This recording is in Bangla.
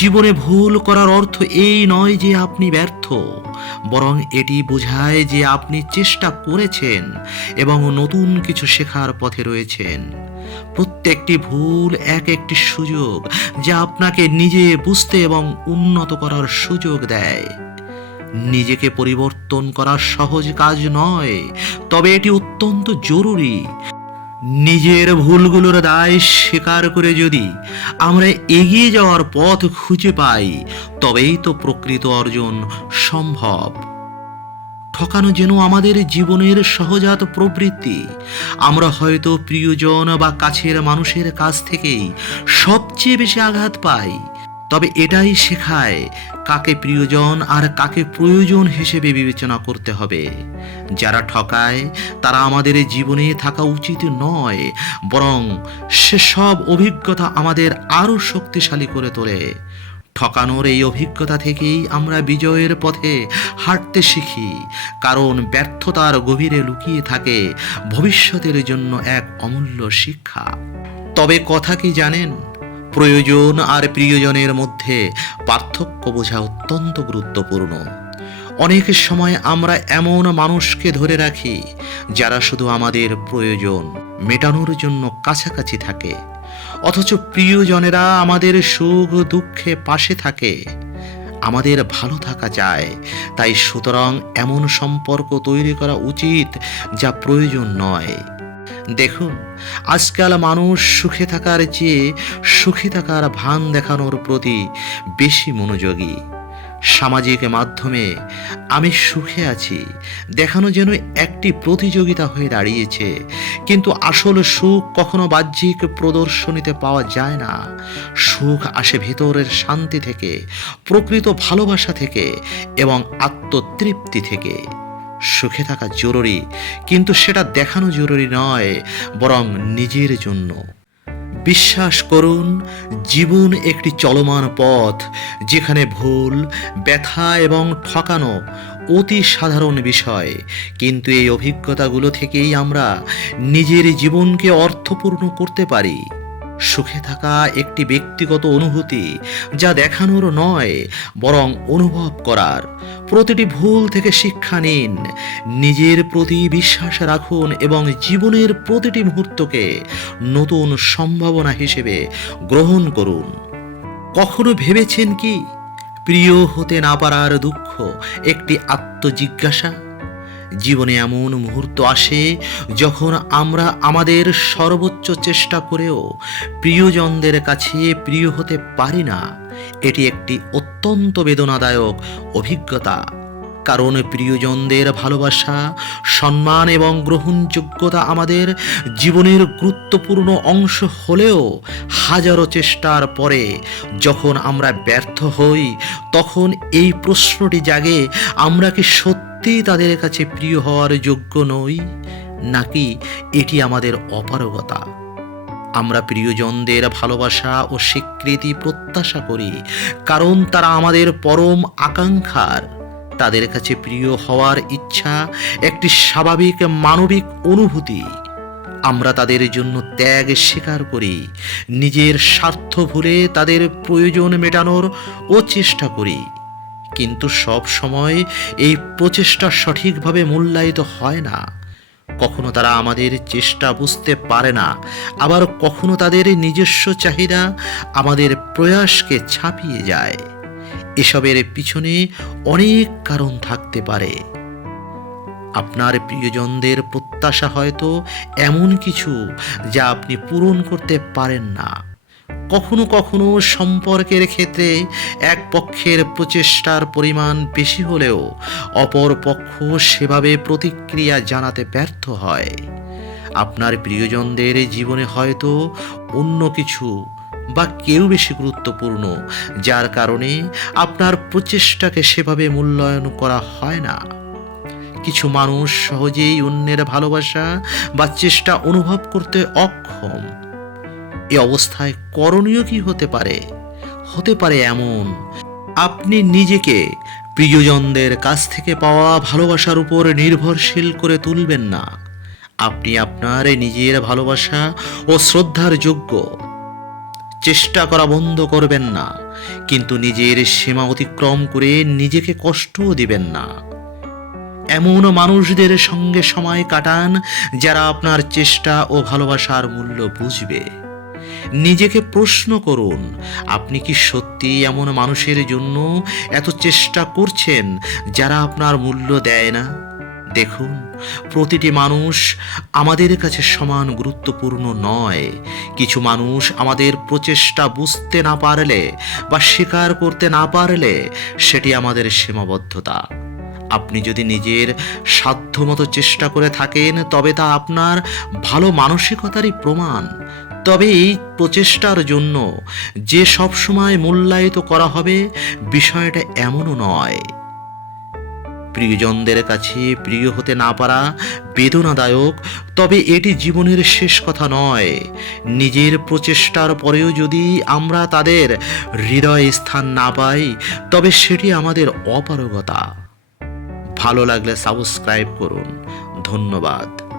জীবনে ভুল করার অর্থ এই নয় যে আপনি ব্যর্থ, বরং এটি বোঝায় যে আপনি চেষ্টা করেছেন এবং নতুন কিছু শেখার পথে রয়েছেন। প্রত্যেকটি ভুল এক একটি সুযোগ, যা আপনাকে নিজে বুঝতে এবং উন্নত করার সুযোগ দেয়। নিজেকে পরিবর্তন করা সহজ কাজ নয়, তবে এটি অত্যন্ত জরুরি। নিজের ভুলগুলোর দায় স্বীকার করে যদি আমরা এগিয়ে যাওয়ার পথ খুঁজে পাই, তবেই তো প্রকৃত অর্জন সম্ভব। ঠকানো যেন আমাদের জীবনের সহজাত প্রবৃত্তি। আমরা হয়তো প্রিয়জন বা কাছের মানুষের কাছ থেকেই সবচেয়ে বেশি আঘাত পাই, তবে এটাই শেখায় কাকে প্রিয়জন আর কাকে প্রয়োজন হিসেবে বিবেচনা করতে হবে। যারা ঠকায় তারা আমাদের জীবনে থাকা উচিত নয়, বরং সেসব অভিজ্ঞতা আমাদের আরও শক্তিশালী করে তোলে। ঠকানোর এই অভিজ্ঞতা থেকেই আমরা বিজয়ের পথে হাঁটতে শিখি, কারণ ব্যর্থতার গভীরে লুকিয়ে থাকে ভবিষ্যতের জন্য এক অমূল্য শিক্ষা। তবে কথা কি জানেন, প্রয়োজন আর প্রিয়জনের মধ্যে পার্থক্য বোঝা অত্যন্ত গুরুত্বপূর্ণ। অনেক সময় আমরা এমন মানুষকে ধরে রাখি যারা শুধু আমাদের প্রয়োজন মেটানোর জন্য কাছাকাছি থাকে, অথচ প্রিয়জনেরা আমাদের সুখ দুঃখে পাশে থাকে। আমাদের ভালো থাকা চায়, তাই সুতরাং এমন সম্পর্ক তৈরি করা উচিত যা প্রয়োজন নয়। দেখুন, আজকাল মানুষ সুখে থাকার চেয়ে সুখী থাকার ভান দেখানোর প্রতি বেশি মনোযোগী। সামাজিক মাধ্যমে আমি সুখে আছি দেখানো যেন একটি প্রতিযোগিতা হয়ে দাঁড়িয়েছে, কিন্তু আসল সুখ কখনো বাহ্যিক প্রদর্শনীতে পাওয়া যায় না। সুখ আসে ভেতরের শান্তি থেকে, প্রকৃত ভালোবাসা থেকে এবং আত্মতৃপ্তি থেকে। সুখে থাকা জরুরি, কিন্তু সেটা দেখানো জরুরি নয়, বরং নিজের জন্য। বিশ্বাস করুন, জীবন একটি চলমান পথ, যেখানে ভুল, ব্যথা এবং ঠকানো অতি সাধারণ বিষয়। কিন্তু এই অভিজ্ঞতাগুলো থেকেই আমরা নিজের জীবনকে অর্থপূর্ণ করতে পারি। সুখে থাকা একটি ব্যক্তিগত অনুভূতি, যা দেখানোর নয়, বরং অনুভব করার। প্রতিটি ভুল থেকে শিক্ষা নিন, নিজের প্রতি বিশ্বাস রাখুন এবং জীবনের প্রতিটি মুহূর্তকে নতুন সম্ভাবনা হিসেবে গ্রহণ করুন। কখনো ভেবেছেন কি, প্রিয় হতে না পারার দুঃখ একটি আত্মজিজ্ঞাসা? জীবনে এমন মুহূর্ত আসে যখন আমরা আমাদের সর্বোচ্চ চেষ্টা করেও প্রিয়জনদের কাছে প্রিয় হতে পারি না। এটি একটি অত্যন্ত বেদনাদায়ক অভিজ্ঞতা, কারণ প্রিয়জনদের ভালোবাসা, সম্মান এবং গ্রহণযোগ্যতা আমাদের জীবনের গুরুত্বপূর্ণ অংশ হলেও হাজারো চেষ্টার পরে যখন আমরা ব্যর্থ হই, তখন এই প্রশ্নটি জাগে, আমরা কি সত্যি তাদের কাছে প্রিয় হওয়ার যোগ্য নই, নাকি এটি আমাদের অপারগতা? আমরা প্রিয়জনদের ভালোবাসা ও স্বীকৃতি প্রত্যাশা করি, কারণ তারা আমাদের পরম আকাঙ্ক্ষার। তাদের কাছে প্রিয় হওয়ার ইচ্ছা একটি স্বাভাবিক মানবিক অনুভূতি। আমরা তাদের জন্য ত্যাগ স্বীকার করি, নিজের স্বার্থ ভুলে তাদের প্রয়োজন মেটানোর চেষ্টা করি। কিন্তু সব সময় এই প্রচেষ্টা সঠিকভাবে মূল্যায়িত হয় না। কখনো তারা আমাদের চেষ্টা বুঝতে পারে না, আবার কখনো তাদের নিজস্ব চাহিদা আমাদের প্রয়াসকে ছাপিয়ে যায়। এসবের পিছনে অনেক কারণ থাকতে পারে। আপনার প্রিয়জনদের প্রত্যাশা হয়তো এমন কিছু যা আপনি পূরণ করতে পারেন না। কখনো কখনো সম্পর্কের ক্ষেত্রে এক পক্ষের প্রচেষ্টার পরিমাণ বেশি হলেও অপর পক্ষ সেভাবে প্রতিক্রিয়া জানাতে ব্যর্থ হয়। আপনার প্রিয়জনদের জীবনে হয়তো অন্য কিছু বা কেউ বেশি গুরুত্বপূর্ণ, যার কারণে আপনার প্রচেষ্টাকে সেভাবে মূল্যায়ন করা হয় না। কিছু মানুষ সহজেই অন্যের ভালোবাসা বা চেষ্টা অনুভব করতে অক্ষম। এ অবস্থায় করণীয় কি হতে পারে? হতে পারে এমন, আপনি নিজেকে প্রিয়জনদের কাছ থেকে পাওয়া ভালোবাসার উপর নির্ভরশীল করে তুলবেন না। আপনি আপনার নিজের ভালোবাসা ও শ্রদ্ধার যোগ্য। চেষ্টা করা বন্ধ করবেন না, কিন্তু নিজের সীমা অতিক্রম করে নিজেকে কষ্টও দিবেন না। এমন মানুষদের সঙ্গে সময় কাটান যারা আপনার চেষ্টা ও ভালোবাসার মূল্য বুঝবে। নিজেকে প্রশ্ন করুন, আপনি কি সত্যি এমন মানুষের জন্য এত চেষ্টা করছেন যারা আপনার মূল্য দেয় না? দেখুন, প্রতিটি মানুষ আমাদের কাছে সমান গুরুত্বপূর্ণ নয়। কিছু মানুষ আমাদের প্রচেষ্টা বুঝতে না পারলে বা স্বীকার করতে না পারলে সেটি আমাদের সীমাবদ্ধতা। আপনি যদি নিজের সাধ্যমতো চেষ্টা করে থাকেন তবে তা আপনার ভালো মানসিকতারই প্রমাণ। তবে এই প্রচেষ্টার জন্য যে সবসময় মূল্যায়িত করা হবে, বিষয়টা এমনও নয়। প্রিয়জনদের কাছে প্রিয় হতে না পারা বেদনাদায়ক, তবে এটি জীবনের শেষ কথা নয়। নিজের প্রচেষ্টার পরেও যদি আমরা তাদের হৃদয়ে স্থান না পাই, তবে সেটি আমাদের অপারগতা। ভালো লাগলে সাবস্ক্রাইব করুন। ধন্যবাদ।